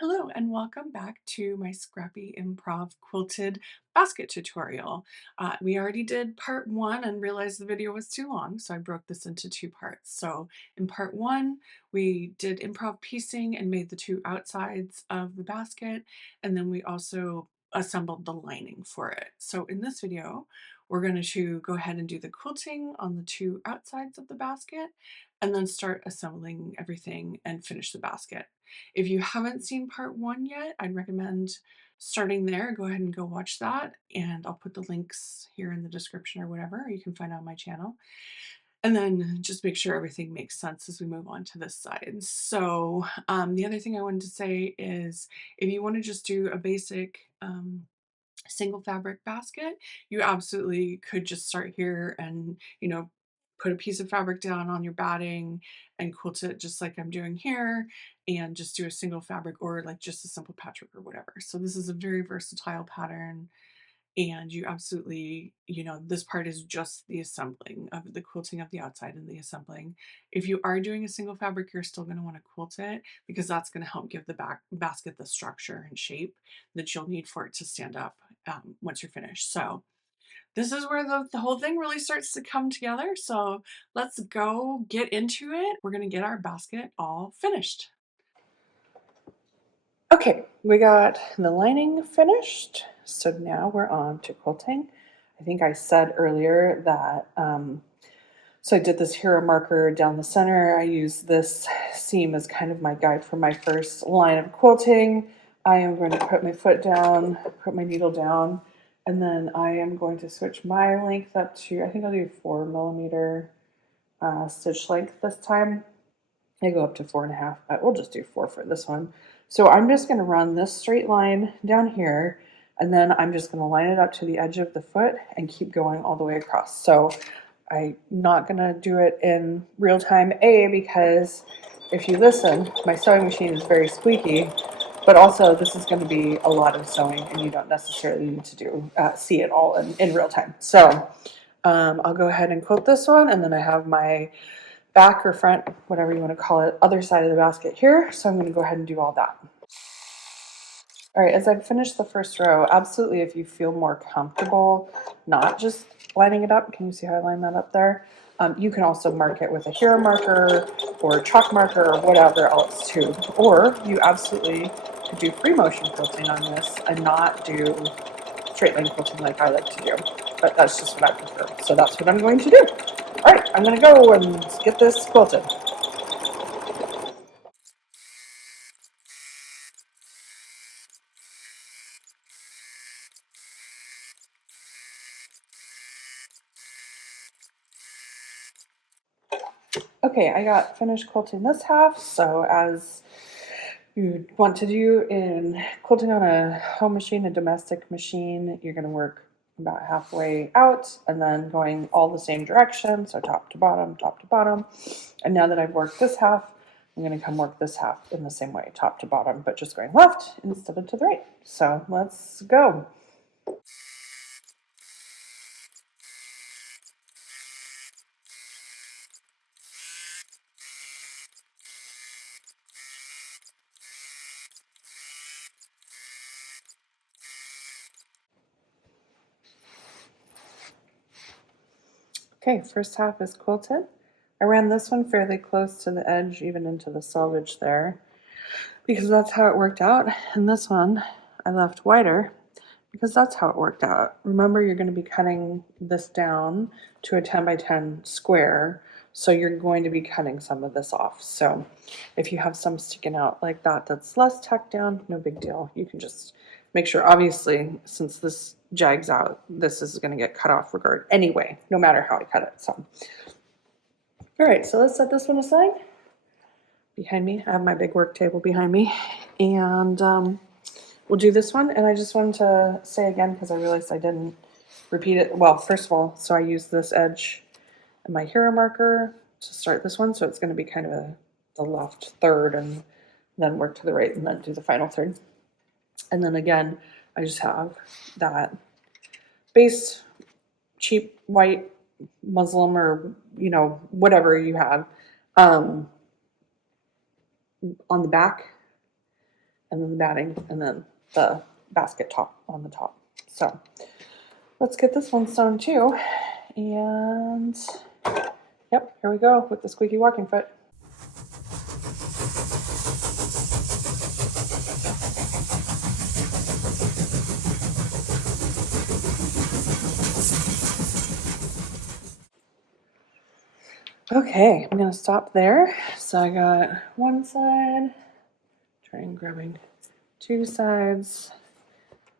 Hello and welcome back to my Scrappy Improv quilted basket tutorial. We already did part one and realized the video was too long, so I broke this into two parts. So in part one, we did improv piecing and made the two outsides of the basket, and then we also assembled the lining for it. So in this video, we're going to go ahead and do the quilting on the two outsides of the basket, and then start assembling everything and finish the basket. If you haven't seen part one yet, I'd recommend starting there. Go ahead and go watch that, and I'll put the links here in the description or whatever you can find on my channel. And then just make sure everything makes sense as we move on to this side. So the other thing I wanted to say is if you want to just do a basic single fabric basket, you absolutely could just start here and, put a piece of fabric down on your batting and quilt it just like I'm doing here and just do a single fabric or like just a simple patchwork or whatever. So this is a very versatile pattern and you absolutely, this part is just the assembling of the quilting of the outside and the assembling. If you are doing a single fabric, you're still going to want to quilt it because that's going to help give the basket the structure and shape that you'll need for it to stand up once you're finished. So this is where the whole thing really starts to come together. So let's go get into it. We're going to get our basket all finished. Okay, we got the lining finished. So now we're on to quilting. I think I said earlier that, so I did this hero marker down the center. I use this seam as kind of my guide for my first line of quilting. I am going to put my foot down, put my needle down, and then I am going to switch my length up to, I think I'll do 4mm stitch length this time. I go up to 4.5, but we'll just do 4 for this one. So I'm just going to run this straight line down here, and then I'm just going to line it up to the edge of the foot and keep going all the way across. So I'm not going to do it in real time, because if you listen, my sewing machine is very squeaky, but also this is going to be a lot of sewing and you don't necessarily need to see it all in real time. So I'll go ahead and quilt this one, and then I have my back or front, whatever you want to call it, other side of the basket here. So I'm going to go ahead and do all that. All right, as I finish the first row, absolutely, if you feel more comfortable not just lining it up, can you see how I line that up there? You can also mark it with a hero marker or a chalk marker or whatever else too. Or you absolutely could do free motion quilting on this and not do straight line quilting like I like to do. But that's just what I prefer. So that's what I'm going to do. All right, I'm going to go and get this quilted. Okay, I got finished quilting this half. So as you want to do in quilting on a home machine, a domestic machine, you're going to work about halfway out and then going all the same direction. So top to bottom, top to bottom. And now that I've worked this half, I'm going to come work this half in the same way, top to bottom, but just going left instead of to the right. So let's go. Okay, first half is quilted. I ran this one fairly close to the edge, even into the selvage there, because that's how it worked out. And this one I left wider because that's how it worked out. Remember, you're going to be cutting this down to a 10 by 10 square, so you're going to be cutting some of this off. So if you have some sticking out like that that's less tucked down, no big deal. You can just make sure, obviously, since this jags out, this is going to get cut off regard anyway, no matter how I cut it. So all right, so let's set this one aside. Behind me, I have my big work table behind me, and we'll do this one. And I just wanted to say again, because I realized I didn't repeat it. Well, first of all, so I use this edge and my hero marker to start this one. So it's going to be kind of the left third, and then work to the right and then do the final third. And then again, I just have that base cheap white muslin or, whatever you have on the back. and then the batting, and then the basket top on the top. So let's get this one sewn too. And yep, here we go with the squeaky walking foot. Okay, I'm gonna stop there. So I got one side, trying grabbing two sides,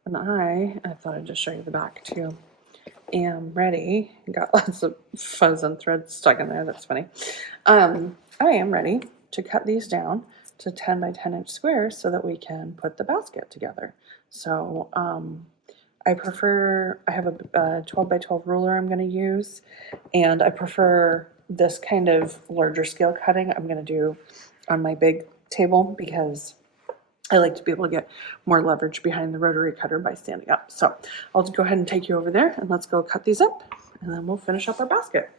and I thought I'd just show you the back too. Am ready. Got lots of fuzz and thread stuck in there. That's funny. I am ready to cut these down to 10 by 10 inch squares so that we can put the basket together. So I have a 12 by 12 ruler I'm going to use, and I prefer this kind of larger scale cutting I'm going to do on my big table because I like to be able to get more leverage behind the rotary cutter by standing up. So I'll just go ahead and take you over there and let's go cut these up, and then we'll finish up our basket.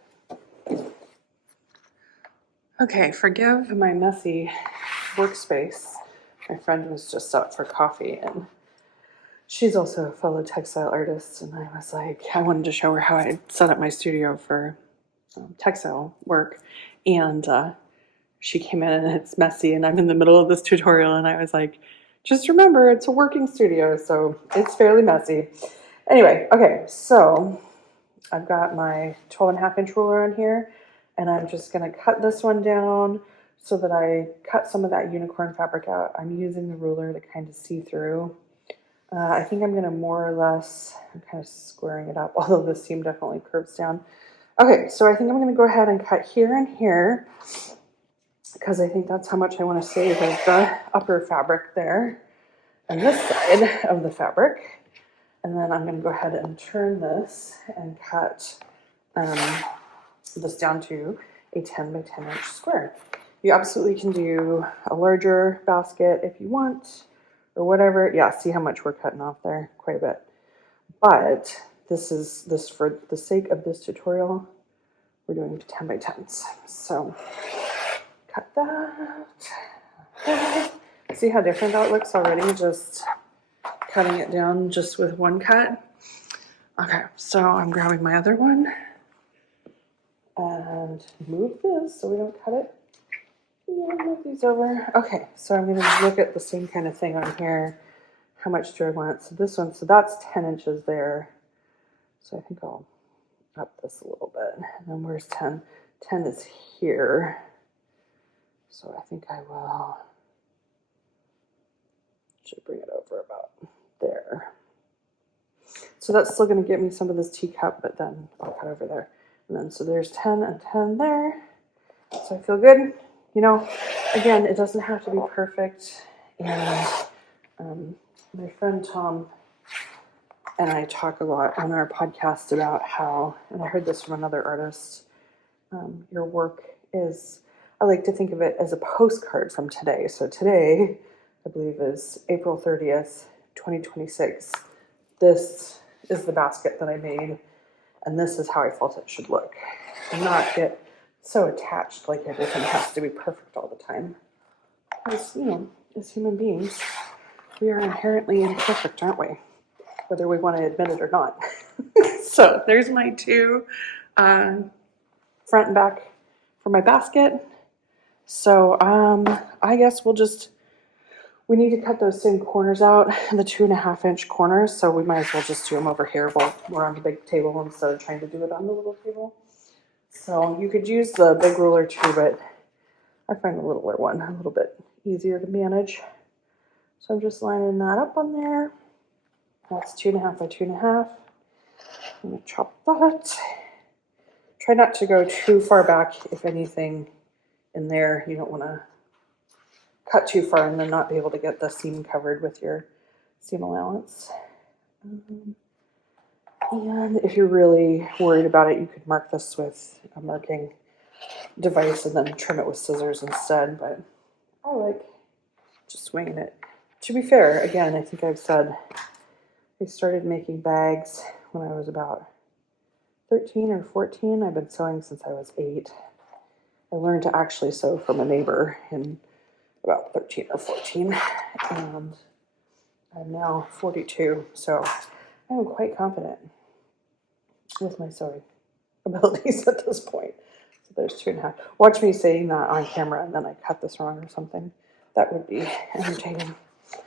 Okay, forgive my messy workspace. My friend was just out for coffee, and she's also a fellow textile artist, and I was like, I wanted to show her how I set up my studio for textile work, and she came in and it's messy, and I'm in the middle of this tutorial, and I was like, just remember, it's a working studio, so it's fairly messy. Anyway, okay, so I've got my 12.5-inch ruler on here, and I'm just going to cut this one down so that I cut some of that unicorn fabric out. I'm using the ruler to kind of see through. I think I'm going to more or less, I'm kind of squaring it up, although the seam definitely curves down. Okay, so I think I'm going to go ahead and cut here and here, because I think that's how much I want to save of the upper fabric there and this side of the fabric. And then I'm going to go ahead and turn this and cut this down to a 10 by 10 inch square. You absolutely can do a larger basket if you want, or whatever. Yeah, see how much we're cutting off there? Quite a bit. But this for the sake of this tutorial, we're doing 10 by 10s. So cut that. See how different that looks already, just cutting it down just with one cut. Okay, so I'm grabbing my other one and move this so we don't cut it. Yeah, move these over. Okay, so I'm going to look at the same kind of thing on here. How much do I want? So this one, so that's 10 inches there. So I think I'll up this a little bit. And then where's 10? 10 is here. So I think I should bring it over about there. So that's still going to get me some of this teacup, but then I'll cut over there. And then so there's 10 and 10 there. So I feel good. You know, again, it doesn't have to be perfect. And my friend Tom and I talk a lot on our podcast about how, and I heard this from another artist, your work is, I like to think of it as a postcard from today. So today, I believe, is April 30th, 2026. This is the basket that I made, and this is how I felt it should look. And not get so attached like everything has to be perfect all the time. As, you know, as human beings, we are inherently imperfect, aren't we? Whether we want to admit it or not. So there's my two front and back for my basket. So I guess we need to cut those same corners out, the 2.5-inch corners, so we might as well just do them over here while we're on the big table instead of trying to do it on the little table. So you could use the big ruler too, but I find the littler one a little bit easier to manage. So I'm just lining that up on there. That's 2.5 by 2.5. I'm going to chop that. Try not to go too far back, if anything, in there. You don't want to cut too far and then not be able to get the seam covered with your seam allowance. And if you're really worried about it, you could mark this with a marking device and then trim it with scissors instead. But I like just winging it. To be fair, again, I think I've said I started making bags when I was about 13 or 14. I've been sewing since I was 8. I learned to actually sew from a neighbor, and about 13 or 14, and I'm now 42, so I'm quite confident with my sewing abilities at this point. So there's 2.5. Watch me saying that on camera and then I cut this wrong or something. That would be entertaining.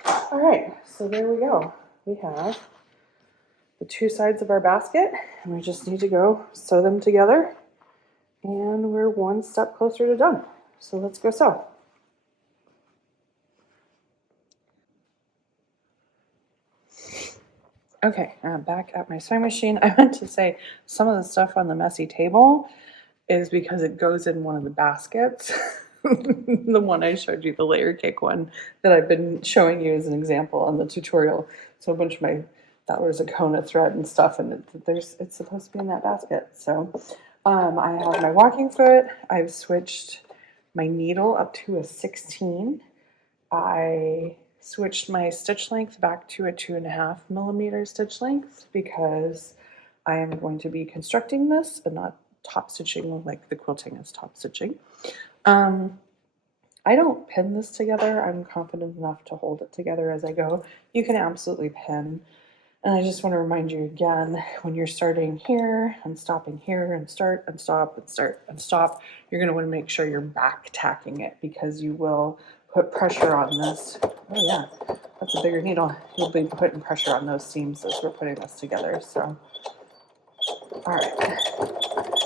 All right, so there we go. We have the 2 sides of our basket, and we just need to go sew them together, and we're 1 step closer to done. So let's go sew. Okay, I'm back at my sewing machine. I meant to say some of the stuff on the messy table is because it goes in one of the baskets. The one I showed you, the layer cake one that I've been showing you as an example on the tutorial. So a bunch of that was a cone of thread and stuff, and it's supposed to be in that basket. So I have my walking foot. I've switched my needle up to a 16. I switched my stitch length back to a 2.5 millimeter stitch length because I am going to be constructing this and not top stitching like the quilting is top stitching. I don't pin this together. I'm confident enough to hold it together as I go. You can absolutely pin. And I just want to remind you again, when you're starting here and stopping here and start and stop and start and stop, you're going to want to make sure you're back tacking it because you will put pressure on this. Oh yeah, that's a bigger needle. You'll be putting pressure on those seams as we're putting this together. So, all right.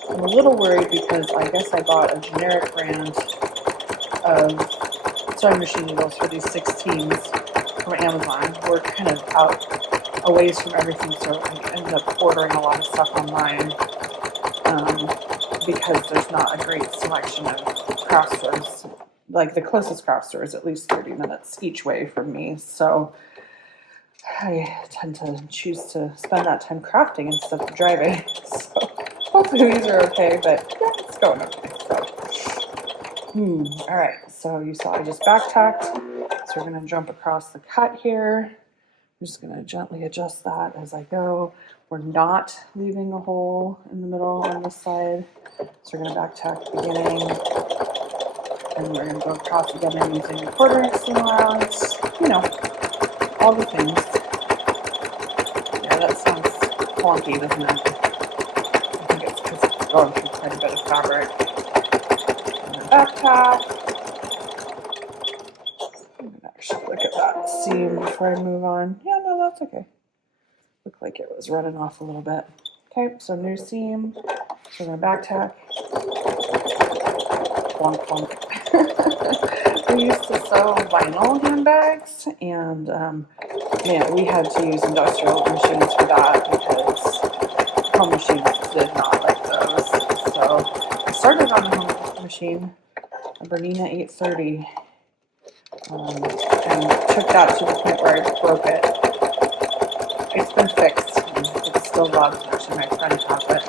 I'm a little worried because I guess I bought a generic brand of sewing machine needles for these 16s from Amazon. We're kind of out a ways from everything, so I ended up ordering a lot of stuff online because there's not a great selection of craft stores. Like the closest craft store is at least 30 minutes each way from me, so I tend to choose to spend that time crafting instead of driving. So hopefully these are okay, but yeah, it's going okay. So, all right, so you saw I just back tacked, so we're going to jump across the cut here. I'm just going to gently adjust that as I go. We're not leaving a hole in the middle on this side. So we're going to back tack the beginning. And we're going to go across again using the 1/4 inch seam allowance. You know, all the things. Yeah, that sounds clunky, doesn't it? I think it's because it's going through quite a bit of fabric. And then back tack. Actually look at that seam before I move on. Yeah, no, that's okay. Looked like it was running off a little bit. Okay, so new seam. So we're going to back tack. Plunk, plunk. We used to sew vinyl handbags, and man, we had to use industrial machines for that because home machines did not like those. So I started on a home machine, a Bernina 830. And took that to the point where I broke it. It's been fixed. It's still loves. Actually, my friend has it.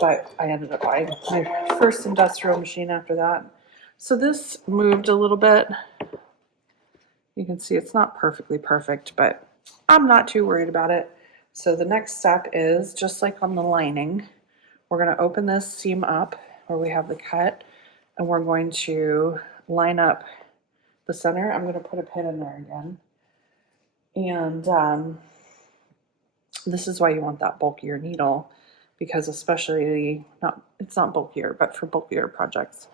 But I ended up buying my first industrial machine after that. So this moved a little bit. You can see it's not perfectly perfect, but I'm not too worried about it. So the next step is, just like on the lining, we're going to open this seam up where we have the cut. And we're going to line up the center. I'm going to put a pin in there again. And this is why you want that bulkier needle, because especially, it's not bulkier, but for bulkier projects,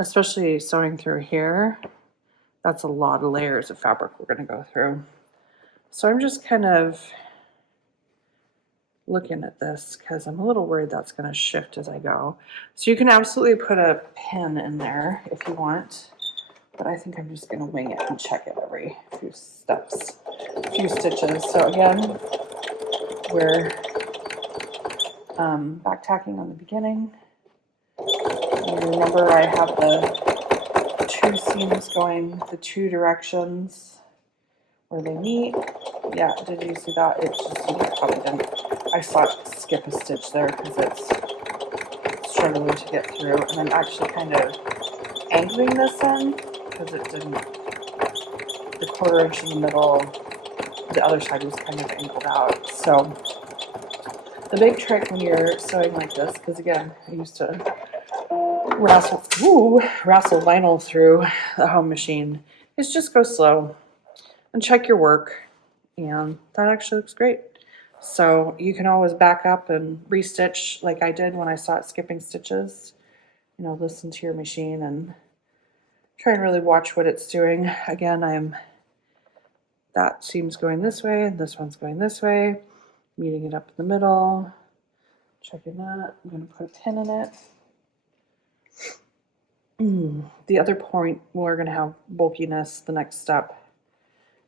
especially sewing through here, that's a lot of layers of fabric we're going to go through. So I'm just kind of looking at this because I'm a little worried that's going to shift as I go. So you can absolutely put a pin in there if you want, but I think I'm just going to wing it and check it every few steps, few stitches. So again, we're back tacking on the beginning. And remember, I have the 2 seams going the 2 directions where they meet. Yeah, did you see that? It's just, you probably didn't. I saw it skip a stitch there because it's struggling to get through. And I'm actually kind of angling this in because it didn't, the 1/4 inch in the middle, the other side was kind of angled out. So the big trick when you're sewing like this, because again, I used to wrestle vinyl through the home machine is just go slow and check your work. And that actually looks great. So you can always back up and restitch like I did when I saw it skipping stitches. You know, listen to your machine and try and really watch what it's doing. Again, that seam's going this way and this one's going this way, meeting it up in the middle, checking that. I'm going to put a pin in it. The other point we're going to have bulkiness, the next step,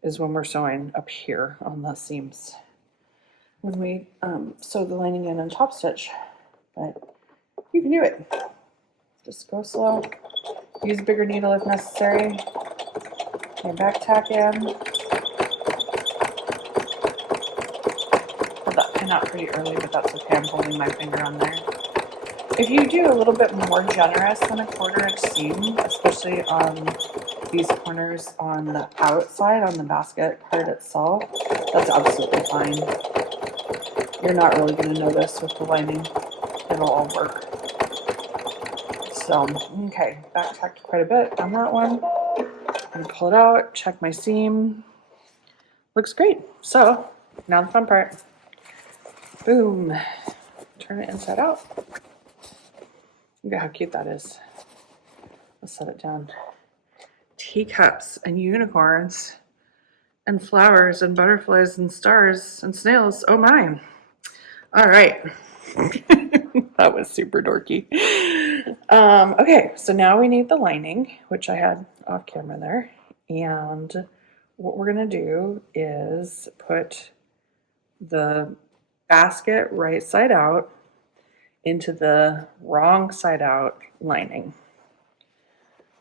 is when we're sewing up here on the seams. When we sew the lining in and top stitch, but you can do it. Just go slow. Use a bigger needle if necessary. Your back tack in. Pull that pin out pretty early, but that's okay. I'm holding my finger on there. If you do a little bit more generous than a 1/4 inch seam, especially on these corners on the outside, on the basket part itself, that's absolutely fine. You're not really going to notice with the lining. It'll all work. So, okay, back tacked quite a bit on that one. I'm going to pull it out, check my seam. Looks great. So, now the fun part. Boom. Turn it inside out. Look at how cute that is. Let's set it down. Teacups and unicorns and flowers and butterflies and stars and snails. Oh my. All right. That was super dorky. Okay, so now we need the lining, which I had off camera there. And what we're going to do is put the basket right side out into the wrong side out lining,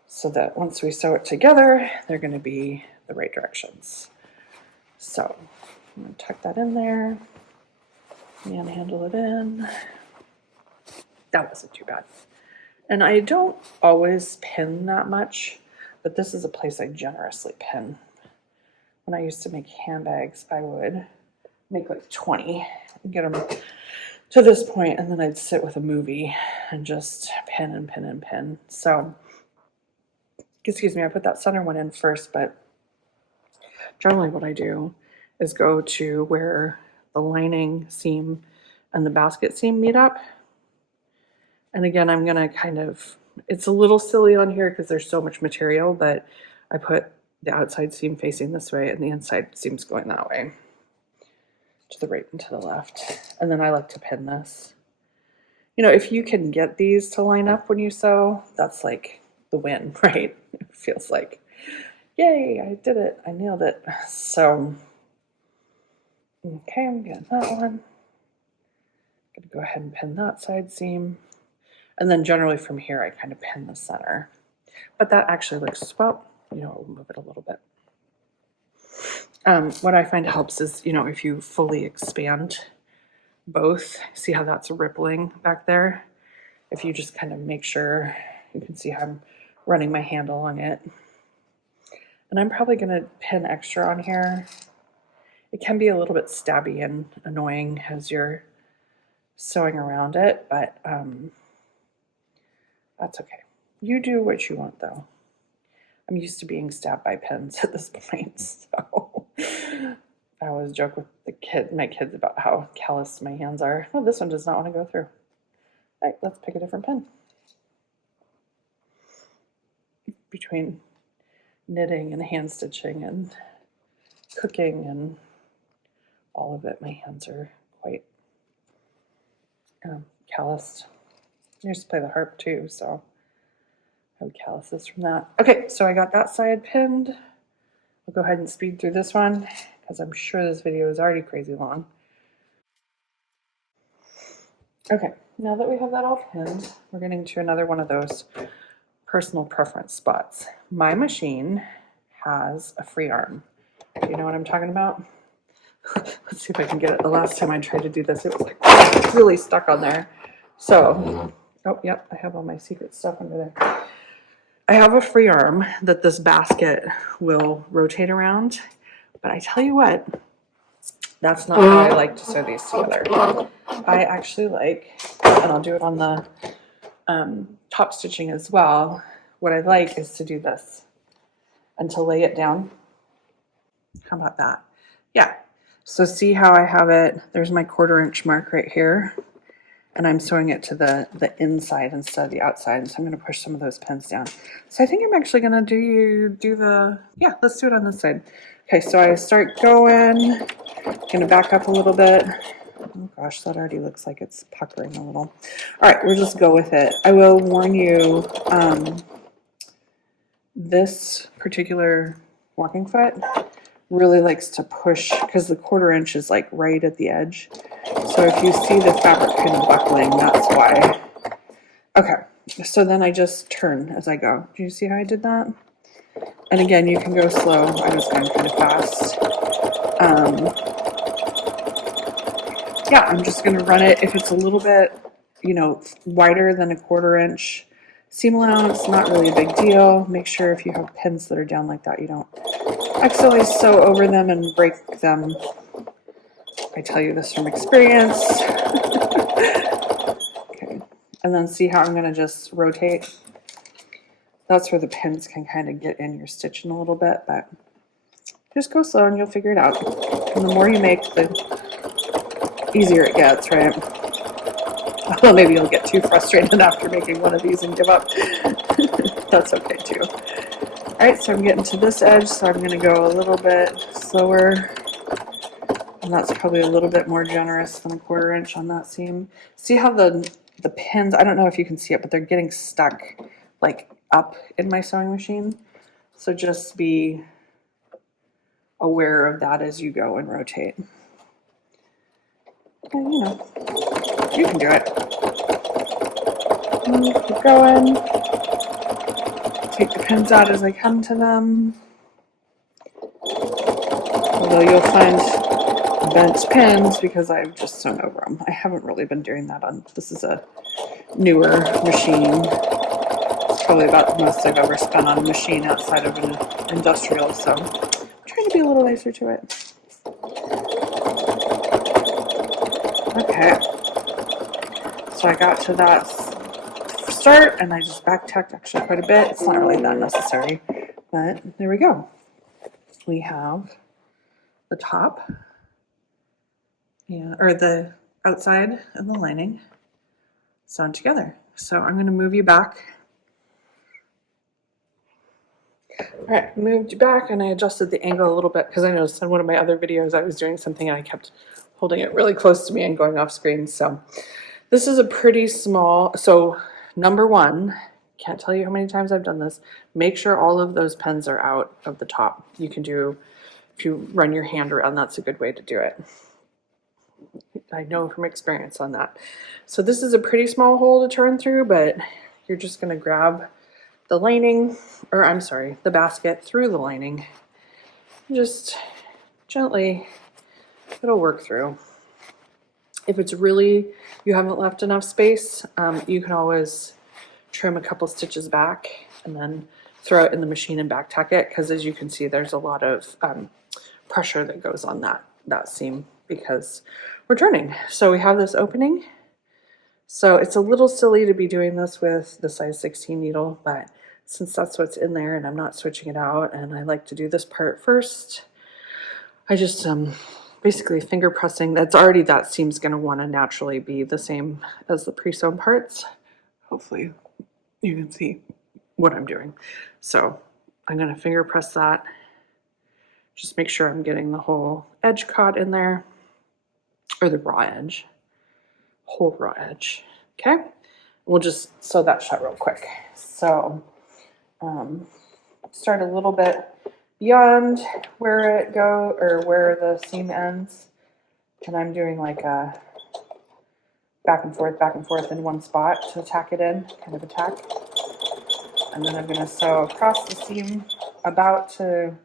so that once we sew it together, they're going to be the right directions. So I'm going to tuck that in there and handle it in. That wasn't too bad. And I don't always pin that much, but this is a place I generously pin. When I used to make handbags, I would make like 20 and get them to this point, and then I'd sit with a movie and just pin and pin and pin. So, excuse me, I put that center one in first, but generally what I do is go to where the lining seam and the basket seam meet up. And again, I'm going to it's a little silly on here because there's so much material, but I put the outside seam facing this way and the inside seam's going that way, to the right and to the left. And then I like to pin this. You know, if you can get these to line up when you sew, that's like the win, right? It feels like, yay, I did it. I nailed it. So, okay, I'm getting that one. I'm going to go ahead and pin that side seam. And then generally from here, I kind of pin the center. But that actually looks, well, you know, we'll move it a little bit. What I find helps is, you know, if you fully expand both, see how that's rippling back there? If you just kind of make sure, you can see how I'm running my handle on it. And I'm probably going to pin extra on here. It can be a little bit stabby and annoying as you're sewing around it, but that's okay. You do what you want, though. I'm used to being stabbed by pins at this point, so I always joke with my kids about how callous my hands are. Oh, this one does not want to go through. All right, let's pick a different pin. Between knitting and hand stitching and cooking and all of it, my hands are quite calloused. I used to play the harp too, so I have calluses from that. Okay, so I got that side pinned. I'll go ahead and speed through this one because I'm sure this video is already crazy long. Okay, now that we have that all pinned, we're getting to another one of those personal preference spots. My machine has a free arm. Do you know what I'm talking about? Let's see if I can get it. The last time I tried to do this, it was like really stuck on there. So, oh, yep, I have all my secret stuff under there. I have a free arm that this basket will rotate around, but I tell you what, that's not how I like to sew these together. I actually like, and I'll do it on the top stitching as well, what I like is to do this and to lay it down. How about that? Yeah. So see how I have it? There's my 1/4 inch mark right here. And I'm sewing it to the inside instead of the outside. So I'm going to push some of those pins down. So I think I'm actually going to yeah, let's do it on this side. Okay, so I start going, going to back up a little bit. Oh gosh, that already looks like it's puckering a little. All right, we'll just go with it. I will warn you, this particular walking foot really likes to push because the 1/4 inch is like right at the edge. So if you see the fabric kind of buckling, that's why. Okay, so then I just turn as I go. Do you see how I did that? And again, you can go slow. I was going kind of fast. Yeah, I'm just going to run it. If it's a little bit, you know, wider than a 1/4 inch seam allowance, not really a big deal. Make sure if you have pins that are down like that, you don't accidentally sew over them and break them. I tell you this from experience. Okay, and then see how I'm going to just rotate. That's where the pins can kind of get in your stitching a little bit, but just go slow and you'll figure it out. And the more you make, the easier it gets, right? Although maybe you'll get too frustrated after making one of these and give up. That's okay too. All right, so I'm getting to this edge, so I'm going to go a little bit slower. And that's probably a little bit more generous than a 1/4 inch on that seam. See how the pins, I don't know if you can see it, but they're getting stuck like up in my sewing machine. So just be aware of that as you go and rotate. And, you know, you can do it. And keep going. Take the pins out as I come to them. Although you'll find bent pins because I've just sewn over them. I haven't really been doing that on, this is a newer machine. It's probably about the most I've ever spent on a machine outside of an industrial, so I'm trying to be a little nicer to it. Okay, so I got to that start and I just back tacked actually quite a bit. It's not really that necessary, but there we go. We have the top, or the outside and the lining sewn together. So I'm going to move you back. All right, moved you back and I adjusted the angle a little bit because I noticed in one of my other videos I was doing something and I kept holding it really close to me and going off screen. So this is a pretty small, so number one, can't tell you how many times I've done this, make sure all of those pins are out of the top. You can do, if you run your hand around, that's a good way to do it. I know from experience on that. So this is a pretty small hole to turn through, but you're just going to grab the lining, or I'm sorry, the basket through the lining. Just gently, it'll work through. If it's really, you haven't left enough space, you can always trim a couple stitches back and then throw it in the machine and back tack it, because as you can see, there's a lot of pressure that goes on that seam because we're turning. So we have this opening. So it's a little silly to be doing this with the size 16 needle, but since that's what's in there and I'm not switching it out and I like to do this part first, I just basically finger pressing. That's already, that seam's going to want to naturally be the same as the pre-sewn parts. Hopefully you can see what I'm doing. So I'm going to finger press that. Just make sure I'm getting the whole edge caught in there, or the raw edge, whole raw edge. Okay, we'll just sew that shut real quick. So start a little bit beyond where it or where the seam ends, and I'm doing like a back and forth in one spot to tack it in, kind of a tack. And then I'm going to sew across the seam about to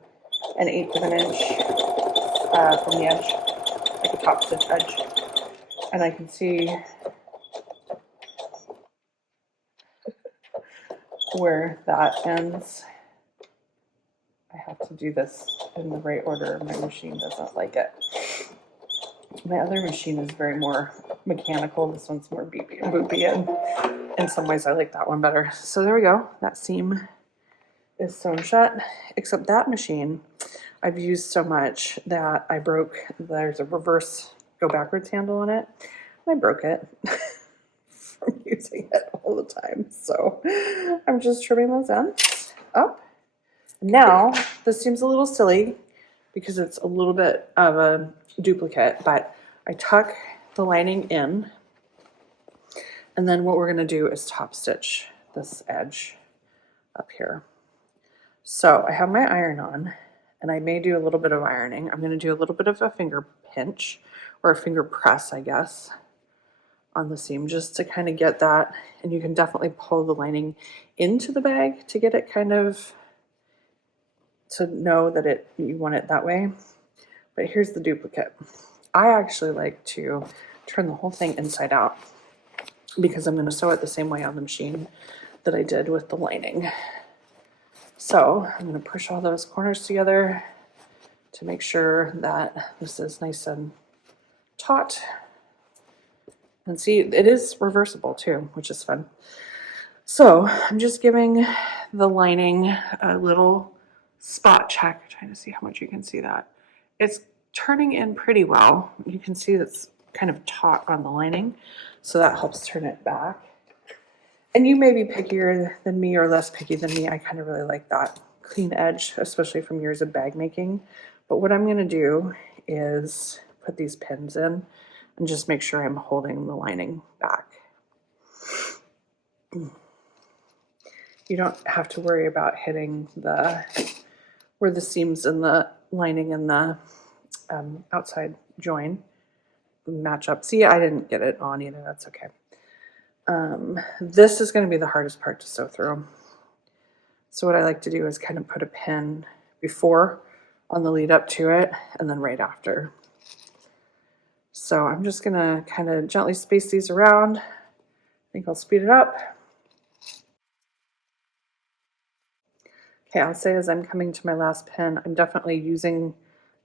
1/8 of an inch from the edge, like a top stitch edge. And I can see where that ends. I have to do this in the right order. My machine doesn't like it. My other machine is very more mechanical. This one's more beepy and boopy, and in some ways I like that one better. So there we go. That seam is sewn shut, except that machine I've used so much that I broke, there's a reverse go backwards handle on it, and I broke it from using it all the time. So I'm just trimming those ends up. Now, this seems a little silly because it's a little bit of a duplicate, but I tuck the lining in, and then what we're going to do is top stitch this edge up here. So I have my iron on, and I may do a little bit of ironing. I'm going to do a little bit of a finger pinch, or a finger press, I guess, on the seam, just to kind of get that. And you can definitely pull the lining into the bag to get it kind of, to know that you want it that way. But here's the duplicate. I actually like to turn the whole thing inside out because I'm going to sew it the same way on the machine that I did with the lining. So I'm going to push all those corners together to make sure that this is nice and taut. And see, it is reversible too, which is fun. So I'm just giving the lining a little spot check, trying to see how much you can see that. It's turning in pretty well. You can see it's kind of taut on the lining, so that helps turn it back. And you may be pickier than me or less picky than me. I kind of really like that clean edge, especially from years of bag making. But what I'm going to do is put these pins in and just make sure I'm holding the lining back. You don't have to worry about hitting where the seams in the lining and the outside join match up. See, I didn't get it on either. That's okay. This is going to be the hardest part to sew through. So what I like to do is kind of put a pin before on the lead up to it, and then right after. So I'm just going to kind of gently space these around. I think I'll speed it up. Okay, I'll say as I'm coming to my last pin, I'm definitely using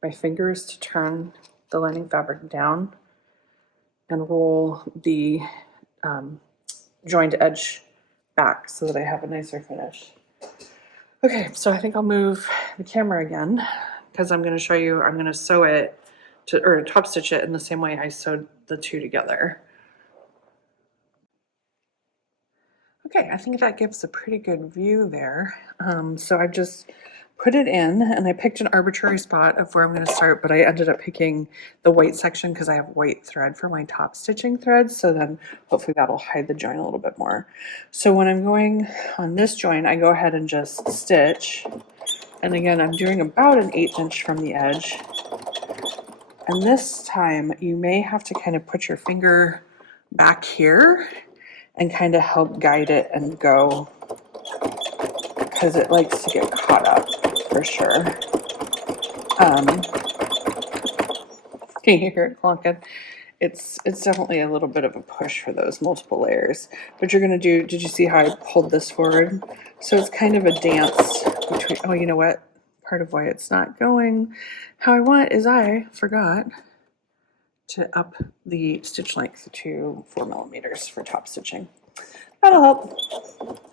my fingers to turn the lining fabric down and roll the joined edge back so that I have a nicer finish. Okay, so I think I'll move the camera again because I'm going to show you, I'm going to sew it or top stitch it in the same way I sewed the two together. Okay, I think that gives a pretty good view there. So I just put it in, and I picked an arbitrary spot of where I'm going to start, but I ended up picking the white section because I have white thread for my top stitching threads, so then hopefully that'll hide the join a little bit more. So when I'm going on this join, I go ahead and just stitch, and again I'm doing about an 1/8 inch from the edge. And this time you may have to kind of put your finger back here and kind of help guide it and go, because it likes to get caught up for sure. Can you hear it clunking? It's definitely a little bit of a push for those multiple layers. But you're gonna do, did you see how I pulled this forward? So it's kind of a dance between, oh, you know what? Part of why it's not going how I want is I forgot to up the stitch length to 4 millimeters for top stitching. That'll help.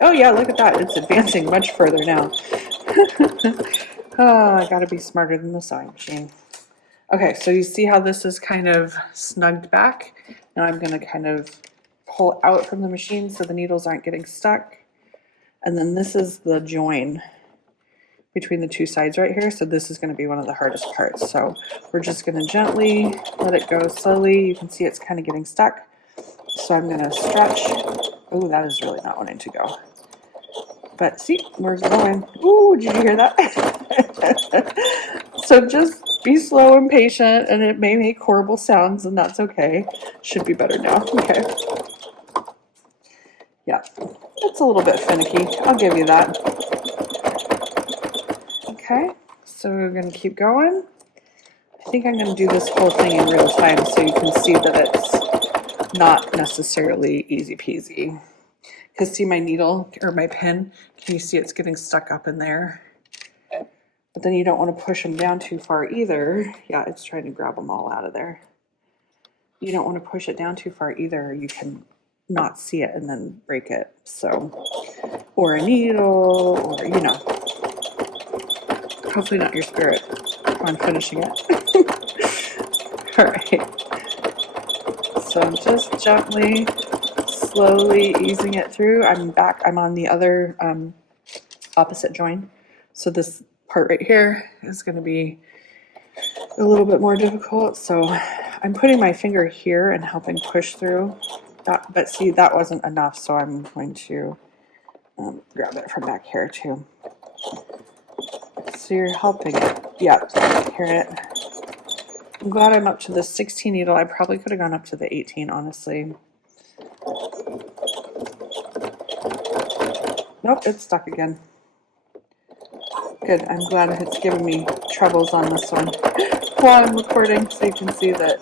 Oh yeah, look at that. It's advancing much further now. Oh, I gotta be smarter than the sewing machine. Okay, so you see how this is kind of snugged back. Now I'm gonna kind of pull out from the machine so the needles aren't getting stuck. And then this is the join between the two sides right here. So this is gonna be one of the hardest parts. So we're just gonna gently let it go slowly. You can see it's kind of getting stuck. So I'm gonna stretch. Oh, that is really not wanting to go. But see, we're going. Ooh, did you hear that? So just be slow and patient, and it may make horrible sounds, and that's okay. Should be better now. Okay. Yeah, it's a little bit finicky. I'll give you that. Okay, so we're going to keep going. I think I'm going to do this whole thing in real time so you can see that it's not necessarily easy peasy. Because see my needle or my pin, can you see it's getting stuck up in there? But then you don't want to push them down too far either. Yeah, it's trying to grab them all out of there. you don't want to push it down too far either. You can not see it and then break it. So, or a needle, or, hopefully not your spirit on finishing it. All right. So I'm just gently, slowly easing it through. I'm back. I'm on the other opposite join. So this part right here is going to be a little bit more difficult. So I'm putting my finger here and helping push through that. But see, that wasn't enough. So I'm going to grab it from back here too. So you're helping it. Yep, hear it. I'm glad I'm up to the 16 needle. I probably could have gone up to the 18, honestly. Nope, it's stuck again. Good, I'm glad it's giving me troubles on this one while I'm recording, so you can see that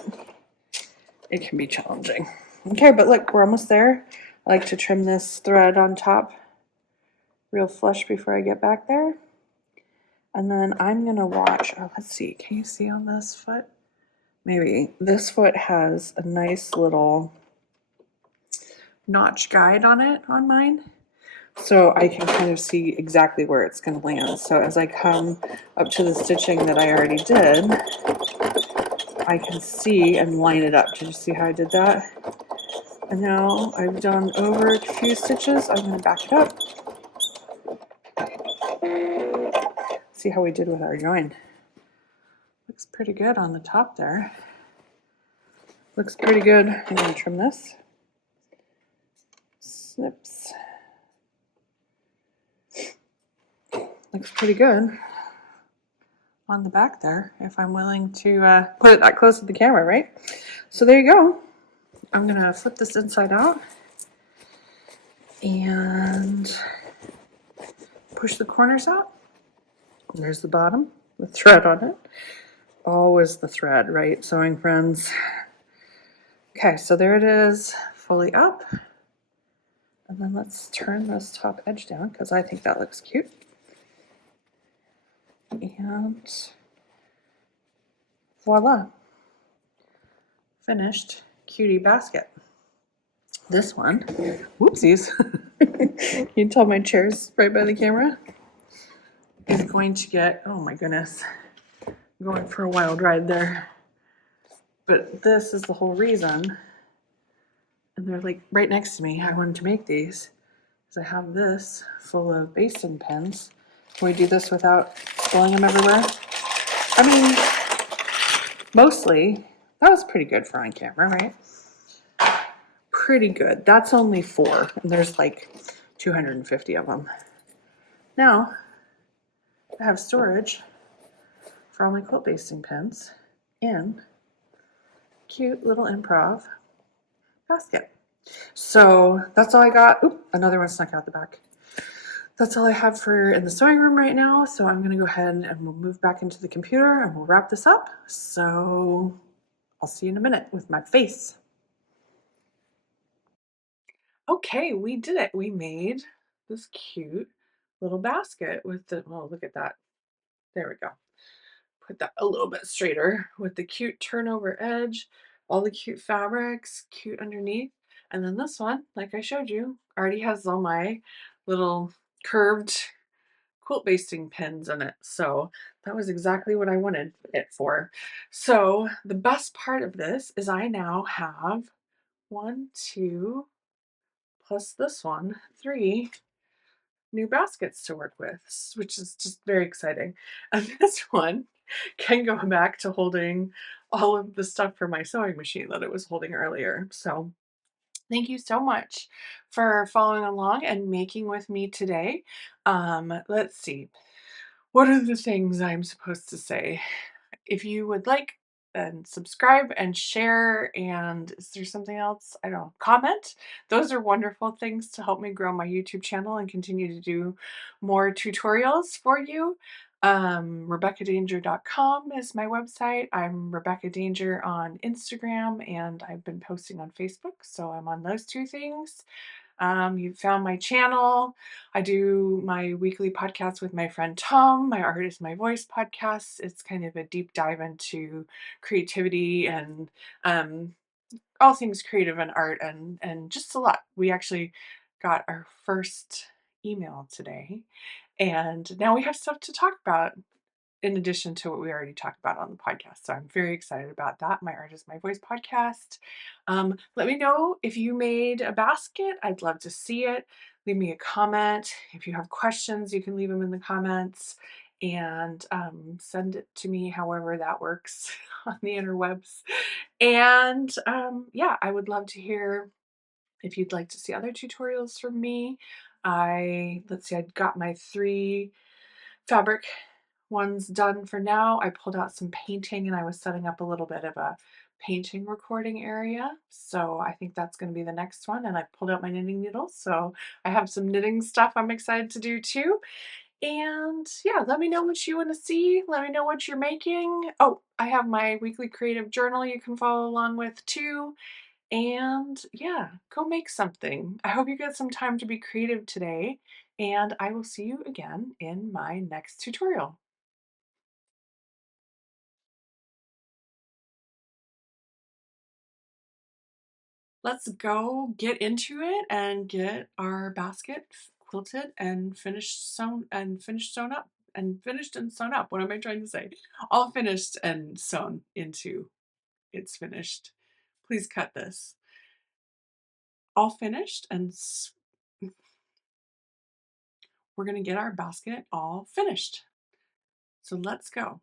it can be challenging. Okay, but look, we're almost there. I like to trim this thread on top real flush before I get back there. And then I'm gonna watch, let's see, can you see on this foot? Maybe this foot has a nice little notch guide on it on mine. So I can kind of see exactly where it's going to land. So as I come up to the stitching that I already did, I can see and line it up. Did you see how I did that? And now I've done over a few stitches. I'm going to back it up. See how we did with our join. Looks pretty good on the top there. Looks pretty good. I'm going to trim this. Snips. Looks pretty good on the back there, if I'm willing to put it that close to the camera, right? So there you go. I'm gonna flip this inside out and push the corners out. And there's the bottom with thread on it. Always the thread, right, sewing friends? Okay, so there it is, fully up. And then let's turn this top edge down because I think that looks cute. And voila, finished cutie basket. This one, whoopsies, you can tell my chair's right by the camera, is going to get, oh my goodness, I'm going for a wild ride there. But this is the whole reason, and they're like right next to me, I wanted to make these, because I have this full of basting pins. Can we do this without spilling them everywhere? I mean, mostly, that was pretty good for on camera, right? Pretty good. That's only 4, and there's like 250 of them. Now, I have storage for all my quilt basting pins in cute little improv basket. So that's all I got. Oop, another one snuck out the back. That's all I have for in the sewing room right now. So I'm going to go ahead and we'll move back into the computer and we'll wrap this up. So I'll see you in a minute with my face. Okay, we did it. We made this cute little basket with the, oh, look at that. There we go. Put that a little bit straighter with the cute turnover edge, all the cute fabrics, cute underneath. And then this one, like I showed you, already has all my little curved quilt basting pins in it. So that was exactly what I wanted it for. So the best part of this is I now have 1, 2, plus this one, 3 new baskets to work with, which is just very exciting. And this one can go back to holding all of the stuff for my sewing machine that it was holding earlier. So thank you so much for following along and making with me today. Let's see. What are the things I'm supposed to say? If you would like, and subscribe and share, and is there something else? I don't know, comment. Those are wonderful things to help me grow my YouTube channel and continue to do more tutorials for you. RebeccaDanger.com is my website. I'm Rebecca Danger on Instagram, and I've been posting on Facebook, so I'm on those 2 things. You found my channel. I do my weekly podcast with my friend Tom. My Art is My Voice podcast. It's kind of a deep dive into creativity and all things creative and art and just a lot. We actually got our first email today, and now we have stuff to talk about in addition to what we already talked about on the podcast. So I'm very excited about that. My Art is My Voice podcast. Let me know if you made a basket. I'd love to see it. Leave me a comment. If you have questions, you can leave them in the comments and send it to me however that works on the interwebs. And yeah, I would love to hear if you'd like to see other tutorials from me. Let's see, I got my 3 fabric one's done for now. I pulled out some painting and I was setting up a little bit of a painting recording area. So I think that's going to be the next one. And I pulled out my knitting needles. So I have some knitting stuff I'm excited to do too. And yeah, let me know what you want to see. Let me know what you're making. Oh, I have my weekly creative journal you can follow along with too. And yeah, go make something. I hope you get some time to be creative today. And I will see you again in my next tutorial. Let's go get into it and get our basket quilted and finished sewn up and finished and sewn up. What am I trying to say? All finished and sewn into it's finished. Please cut this. All finished and we're going to get our basket all finished. So let's go.